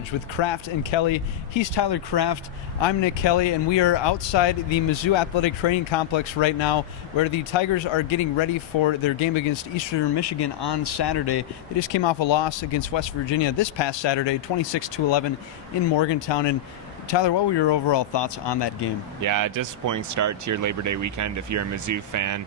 coverage with Kraft and Kelly. He's Tyler Kraft. I'm Nick Kelly, and we are outside the Mizzou Athletic Training Complex right now, where the Tigers are getting ready for their game against Eastern Michigan on Saturday. They just came off a loss against West Virginia this past Saturday, 26-11 in Morgantown. And Tyler, what were your overall thoughts on that game? Yeah, disappointing start to your Labor Day weekend if you're a Mizzou fan.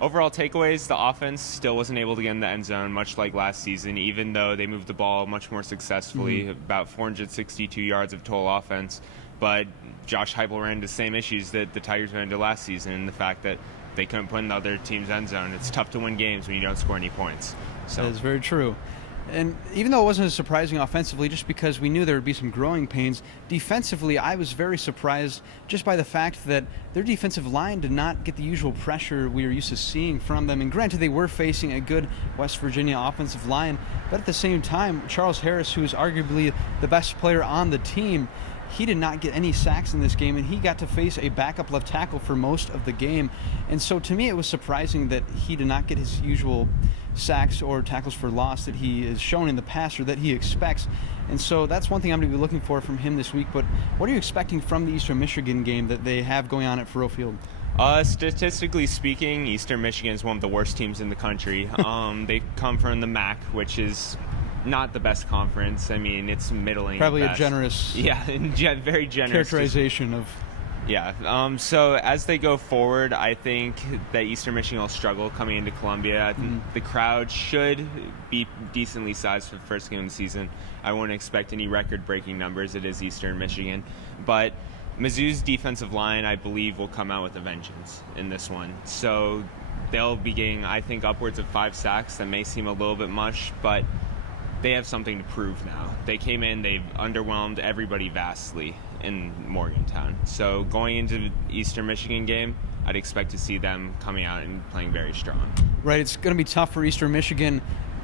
Overall takeaways, the offense still wasn't able to get in the end zone, much like last season, even though they moved the ball much more successfully, about 462 yards of total offense. But Josh Heupel ran into the same issues that the Tigers ran into last season, and the fact that they couldn't put in the other team's end zone. It's tough to win games when you don't score any points. So that is very true. And even though it wasn't as surprising offensively, just because we knew there would be some growing pains, defensively I was very surprised just by the fact that their defensive line did not get the usual pressure we were used to seeing from them. And granted, they were facing a good West Virginia offensive line, but at the same time, Charles Harris, who is arguably the best player on the team, he did not get any sacks in this game, and he got to face a backup left tackle for most of the game. And so to me, it was surprising that he did not get his usual sacks or tackles for loss that he has shown in the past or that he expects. And so that's one thing I'm going to be looking for from him this week. But what are you expecting from the Eastern Michigan game that they have going on at Faurot Field? Statistically speaking, Eastern Michigan is one of the worst teams in the country. They come from the MAC, which is not the best conference. I mean, it's middling. Probably at a best. generous, very generous characterization of. Yeah. So as they go forward, I think that Eastern Michigan will struggle coming into Columbia. I think the crowd should be decently sized for the first game of the season. I wouldn't expect any record-breaking numbers. It is Eastern Michigan. But Mizzou's defensive line, I believe, will come out with a vengeance in this one. So they'll be getting, I think, upwards of 5 sacks. That may seem a little bit much, but they have something to prove now. They came in, they've underwhelmed everybody vastly in Morgantown. So going into the Eastern Michigan game, I'd expect to see them coming out and playing very strong. Right, it's going to be tough for Eastern Michigan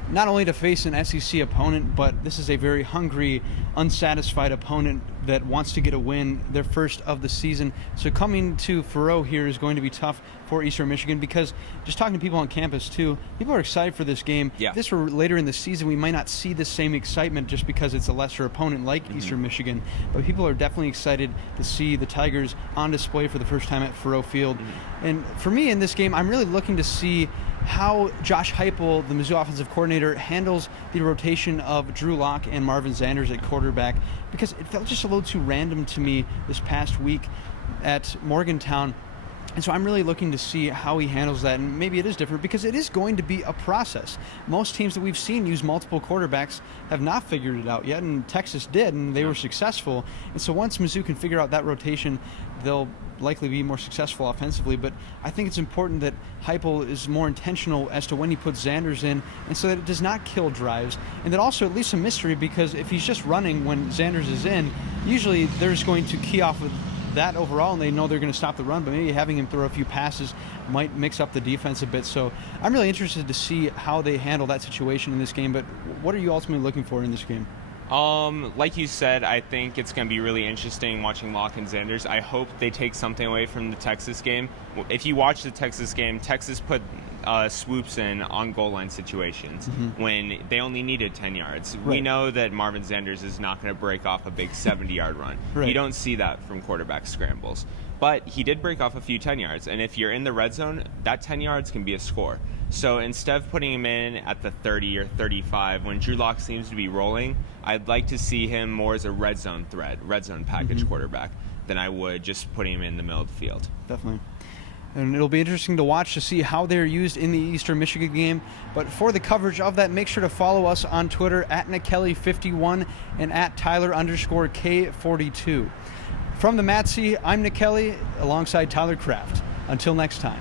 not only to face an SEC opponent, but this is a very hungry, unsatisfied opponent that wants to get a win, their first of the season. So coming to Faurot here is going to be tough for Eastern Michigan, because just talking to people on campus too, people are excited for this game. Yeah. If this were later in the season, we might not see the same excitement just because it's a lesser opponent like Eastern Michigan. But people are definitely excited to see the Tigers on display for the first time at Faurot Field. And for me in this game, I'm really looking to see how Josh Heupel, the Mizzou offensive coordinator, handles the rotation of Drew Lock and Marvin Zanders at quarterback, because it felt just a little too random to me this past week at Morgantown. And so I'm really looking to see how he handles that, and maybe it is different because it is going to be a process. Most teams that we've seen use multiple quarterbacks have not figured it out yet, and Texas did, and they were successful. And so once Mizzou can figure out that rotation, they'll likely be more successful offensively. But I think it's important that Heupel is more intentional as to when he puts Zanders in, and so that it does not kill drives, and that also it leaves some mystery, because if he's just running when Zanders is in, usually they're just going to key off with that overall, and they know they're going to stop the run, but maybe having him throw a few passes might mix up the defense a bit. So I'm really interested to see how they handle that situation in this game. But what are you ultimately looking for in this game? Like you said, I think it's going to be really interesting watching Locke and Zanders. I hope they take something away from the Texas game. If you watch the Texas game, Texas put swoops in on goal line situations when they only needed 10 yards. Right. We know that Marvin Zanders is not going to break off a big 70-yard run. Right. You don't see that from quarterback scrambles. But he did break off a few 10 yards, and if you're in the red zone, that 10 yards can be a score. So instead of putting him in at the 30 or 35, when Drew Lock seems to be rolling, I'd like to see him more as a red zone threat, red zone package quarterback, than I would just putting him in the middle of the field. Definitely. And it'll be interesting to watch to see how they're used in the Eastern Michigan game. But for the coverage of that, make sure to follow us on Twitter at NickKelly51 and at Tyler_K42. From the Matsy, I'm Nick Kelly alongside Tyler Kraft. Until next time.